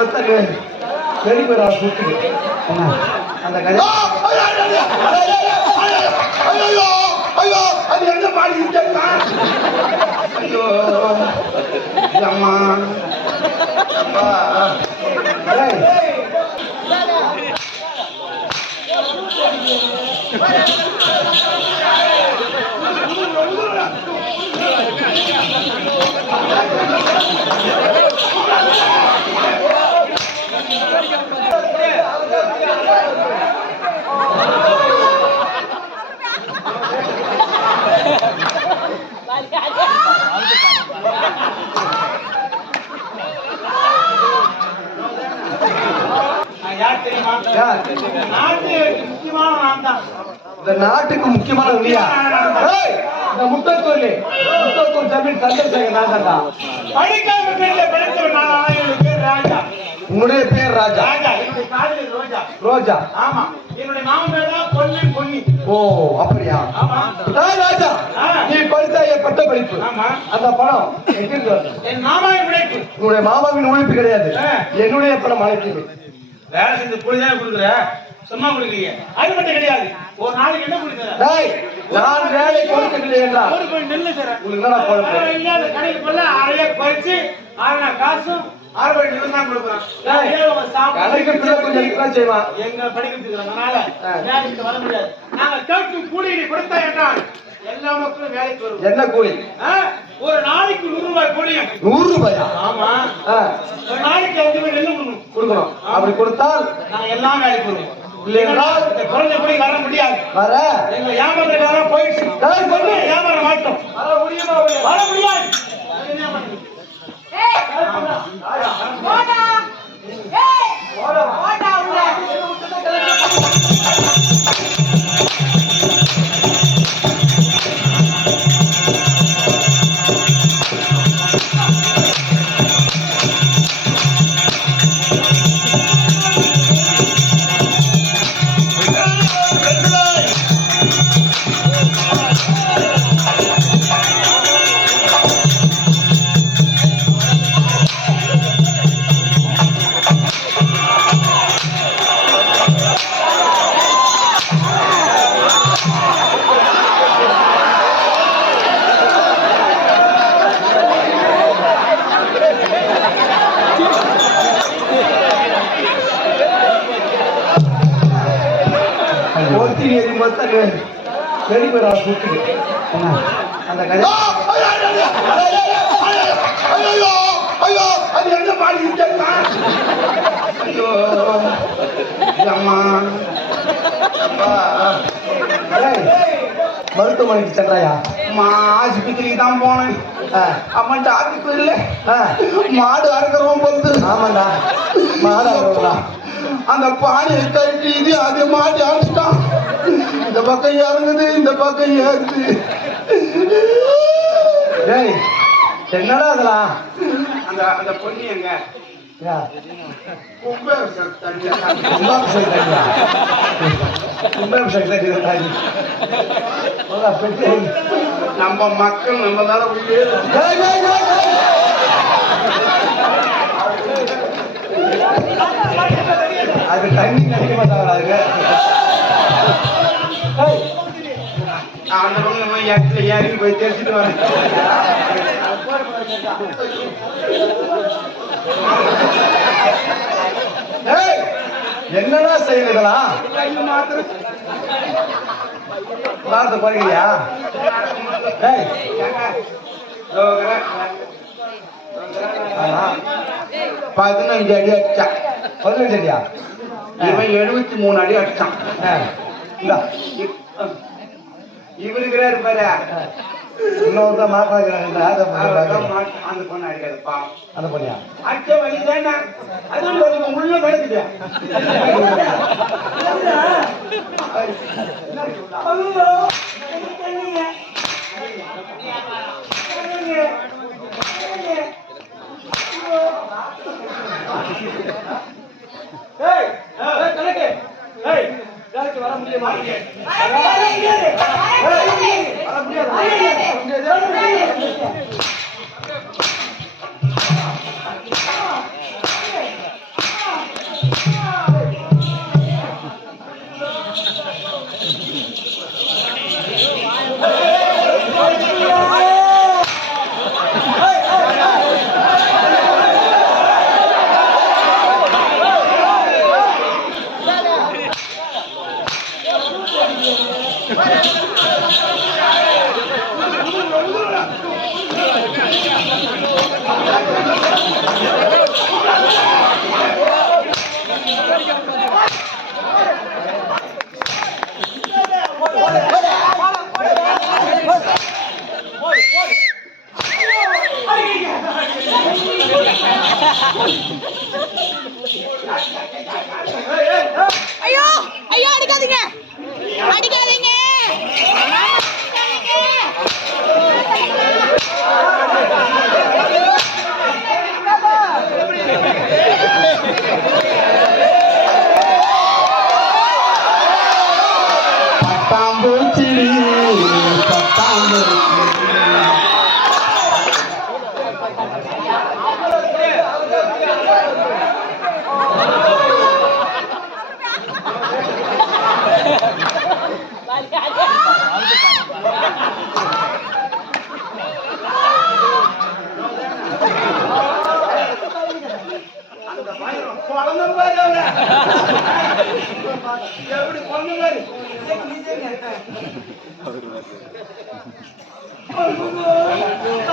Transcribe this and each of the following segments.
மொத்தம் வெளி போயிடா சுத்தி அந்த கதை. ஐயோ அது என்ன பாடி ஐயோ அம்மா. அப்பா ஏய், யார் தெரியுமா யார்? நாட்டுக்கு முக்கியமான நான் தான் இந்த நாட்டுக்கு முக்கியமான இல்லையா இந்த முத்தத்தூர்ல முத்தத்தூர் ஜமீன் சந்திரசேகர் நான் தான்டா. படிக்காம நான் ஆனா என்னுடைய பேர் ராஜா. உன்னுடைய பேர் ராஜா. ராஜா ரோஜா. ரோஜா. ஆமா என்னுடைய தான் ஓ அப்படியா? ராஜா. நீ என் பட்ட படிப்பு. அந்த மாமாவின் உன்னுடைய மாமாவின் உழைப்பு கிடையாது. என்னுடைய பணம் அழைக்குது வேலை செஞ்சு கூலிதானே கொடுக்குற? சும்மா கொடுக்குறீங்க. அது மட்டும் கிடையாது. ஒரு நாளைக்கு என்ன கொடுக்குற டேய், நான் வேலை என்றால் ஒரு போய் நெல்லு தர உங்களுக்கு என்னடா குழப்பம் இல்லாத கடைக்கு போல அரைய பறிச்சு ஆறுனா காசும் ஆறு கோடி நிலம் தான் கணக்கு பிள்ளை கொஞ்சம் இருக்கலாம் செய்வான் எங்க படிக்கிறதுக்குறதுனால ஆ. வேலைக்கு வர முடியாது. நாங்க கூலியை கொடுத்தா என்றால் எல்லா மக்களும் வேலைக்கு வருவோம். என்ன கூலி? ஒரு நாளைக்கு நூறு ரூபாய் கூலியும் நூறு ரூபாயா? ஆமா. ஒரு நாளைக்கு அஞ்சு ரூபாய் நெல்லு கொடுக்கணும். அப்படி கொடுத்தால்? நாங்க எல்லாம் வேலைக்கு வருவோம். இல்லைங்களா? இந்த வர முடியாது வர எங்க ஏமாத்துறதுக்காக போயிடுச்சு. ஏமாற மாட்டோம் வர முடியுமா? வர முடியாது அது என்ன பண்றது? ஏய் போடா ஏய் போடா மொத்தம் வெளி போயிடா சுத்தி அந்த கதை. ஐயோ அது என்ன பாடி ஐயோ அம்மா. மருத்துவமனைக்கு சென்றாயா? அம்மா ஆஸ்பத்திரிக்கு தான் போனேன். அம்மா டாக்டர் மாடு அறுக்கிறவன் பொறுத்து. ஆமாண்டா. மாடா வருவா அந்த பானையை கட்டி இது அது மாடி இந்த பக்கம் இறங்குது இந்த பக்கம் ஏறுது. டேய் என்னடா அதெல்லாம் அந்த அந்த பொண்ணு எங்க. நம்ம மக்கள் நம்ம டேய். அது தண்ணி நினைக்க டேய், அந்த பக்கம் இடத்துல ஏறி போய் தெரிஞ்சுட்டு வரேன் என்னடா செய்யறதெல்லாம் பார்த்து போறீங்களா பதினஞ்சு அடி அடிச்சான் பதினஞ்சு அடியா? இவன் எழுபத்தி மூணு அடி அடிச்சான். இவருக்கிறாரு பாரு இன்னொருத்தன் மாட்டாங்க அந்த பொண்ணு அடிக்காதுப்பா அந்த பொண்ணியா அடிச்ச வழி தானே அது ஒரு உள்ள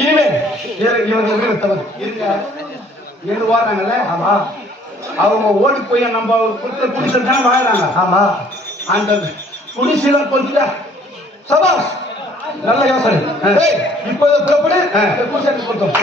இனிமே இவன் இவன் எப்படி வித்தவன்? ஏழு வாராங்கல்ல ஆமா. அவங்க ஓடி போய் நம்ம கொடுத்த குடிசை தான் வாங்குறாங்க. ஆமா. அந்த குடிசையில சபாஸ் நல்ல யோசனை. டேய், இப்போது புறப்படு. பூசாரி கொடுத்தோம்.